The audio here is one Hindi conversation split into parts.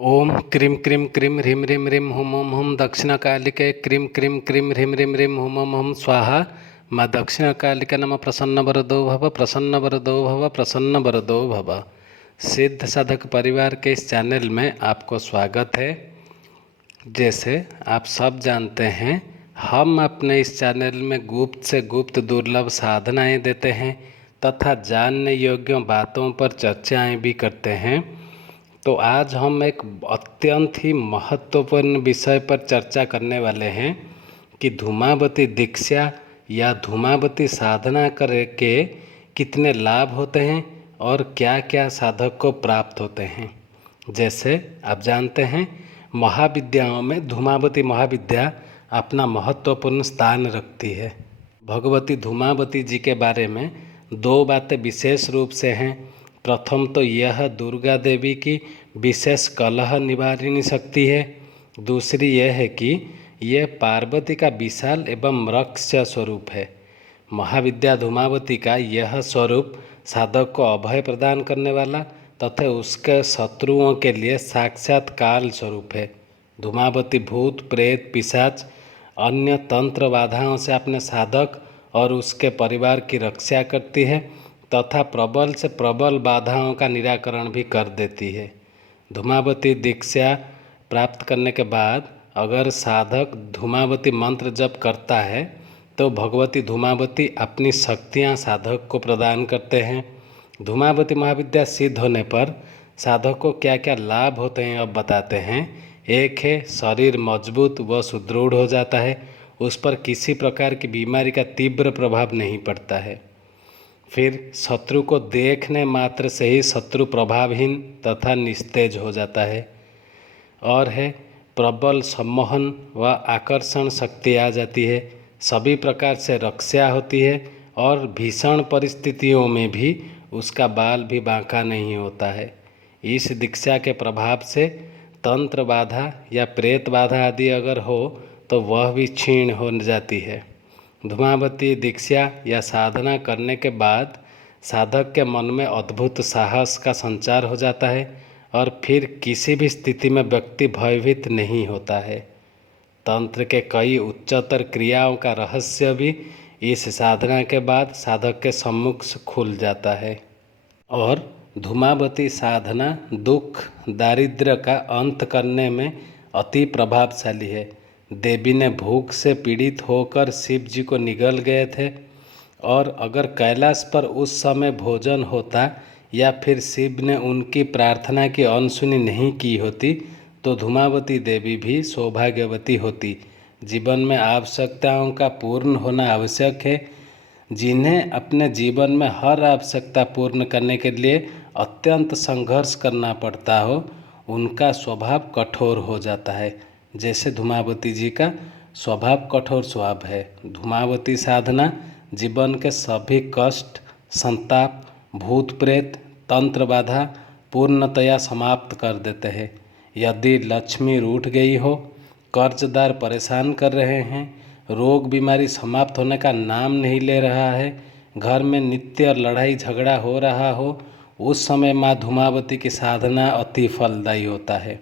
ओम क्रीं क्रीं क्रीं ह्रीं ह्रीं ह्रीं हुम हुम हुम दक्षिणकालिके क्रीं क्रीं क्रीं ह्रीं ह्रीं ह्रीं हुम हुम हुम स्वाहा। माँ दक्षिणकालिका नमः प्रसन्नवरदो भव प्रसन्नवरदो भव प्रसन्नवरदो भव। सिद्ध साधक परिवार के इस चैनल में आपको स्वागत है। जैसे आप सब जानते हैं, हम अपने इस चैनल में गुप्त से गुप्त दुर्लभ साधनाएं देते हैं तथा जानने योग्य बातों पर चर्चाएं भी करते हैं। तो आज हम एक अत्यंत ही महत्वपूर्ण विषय पर चर्चा करने वाले हैं कि धूमावती दीक्षा या धूमावती साधना करके कितने लाभ होते हैं और क्या क्या साधक को प्राप्त होते हैं। जैसे आप जानते हैं, महाविद्याओं में धूमावती महाविद्या अपना महत्वपूर्ण स्थान रखती है। भगवती धूमावती जी के बारे में दो बातें विशेष रूप से हैं। प्रथम तो यह दुर्गा देवी की विशेष कलह निवारिणी शक्ति है। दूसरी यह है कि यह पार्वती का विशाल एवं रक्ष स्वरूप है। महाविद्या धूमावती का यह स्वरूप साधक को अभय प्रदान करने वाला तथा उसके शत्रुओं के लिए साक्षात काल स्वरूप है। धूमावती भूत प्रेत पिशाच अन्य तंत्र बाधाओं से अपने साधक और उसके परिवार की रक्षा करती है तथा प्रबल से प्रबल बाधाओं का निराकरण भी कर देती है। धूमावती दीक्षा प्राप्त करने के बाद अगर साधक धूमावती मंत्र जप करता है तो भगवती धूमावती अपनी शक्तियां साधक को प्रदान करते हैं। धूमावती महाविद्या सिद्ध होने पर साधक को क्या क्या लाभ होते हैं अब बताते हैं। एक है, शरीर मजबूत व सुदृढ़ हो जाता है, उस पर किसी प्रकार की बीमारी का तीव्र प्रभाव नहीं पड़ता है। फिर शत्रु को देखने मात्र से ही शत्रु प्रभावहीन तथा निस्तेज हो जाता है। और है, प्रबल सम्मोहन व आकर्षण शक्ति आ जाती है, सभी प्रकार से रक्षा होती है और भीषण परिस्थितियों में भी उसका बाल भी बांका नहीं होता है। इस दीक्षा के प्रभाव से तंत्र बाधा या प्रेत बाधा आदि अगर हो तो वह भी क्षीण हो जाती है। धूमावती दीक्षा या साधना करने के बाद साधक के मन में अद्भुत साहस का संचार हो जाता है और फिर किसी भी स्थिति में व्यक्ति भयभीत नहीं होता है। तंत्र के कई उच्चतर क्रियाओं का रहस्य भी इस साधना के बाद साधक के सम्मुख खुल जाता है। और धूमावती साधना दुख दारिद्र्य का अंत करने में अति प्रभावशाली है। देवी ने भूख से पीड़ित होकर शिव जी को निगल गए थे और अगर कैलाश पर उस समय भोजन होता या फिर शिव ने उनकी प्रार्थना की अनसुनी नहीं की होती तो धूमावती देवी भी सौभाग्यवती होती। जीवन में आवश्यकताओं का पूर्ण होना आवश्यक है। जिन्हें अपने जीवन में हर आवश्यकता पूर्ण करने के लिए अत्यंत संघर्ष करना पड़ता हो, उनका स्वभाव कठोर हो जाता है। जैसे धूमावती जी का स्वभाव कठोर स्वभाव है। धूमावती साधना जीवन के सभी कष्ट संताप भूत प्रेत तंत्र बाधा पूर्णतया समाप्त कर देते हैं। यदि लक्ष्मी रूठ गई हो, कर्जदार परेशान कर रहे हैं, रोग बीमारी समाप्त होने का नाम नहीं ले रहा है, घर में नित्य लड़ाई झगड़ा हो रहा हो, उस समय माँ धूमावती की साधना अति फलदायी होता है।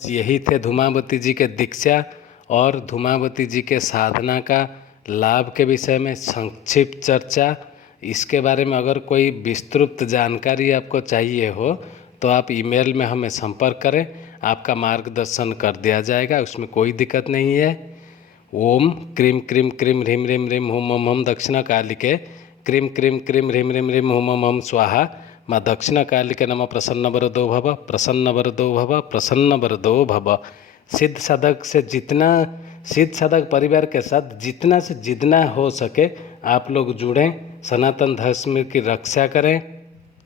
यही थे धूमावती जी के दीक्षा और धूमावती जी के साधना का लाभ के विषय में संक्षिप्त चर्चा। इसके बारे में अगर कोई विस्तृत जानकारी आपको चाहिए हो तो आप ईमेल में हमें संपर्क करें, आपका मार्गदर्शन कर दिया जाएगा, उसमें कोई दिक्कत नहीं है। ओम क्रीं क्रीं क्रीं ह्रीं ह्रीं ह्रीं हुम हुम हुम दक्षिणकालिके क्रीं क्रीं क्रीं ह्रीं ह्रीं ह्रीं हुम हुम हुम स्वाहा। माँ दक्षिणकालिके नमः प्रसन्नवरदो भव प्रसन्नवरदो भव प्रसन्नवरदो भव। सिद्ध साधक परिवार के साथ जितना से जितना हो सके आप लोग जुड़ें, सनातन धर्म की रक्षा करें,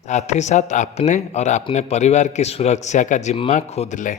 साथ ही साथ अपने और अपने परिवार की सुरक्षा का जिम्मा खुद लें।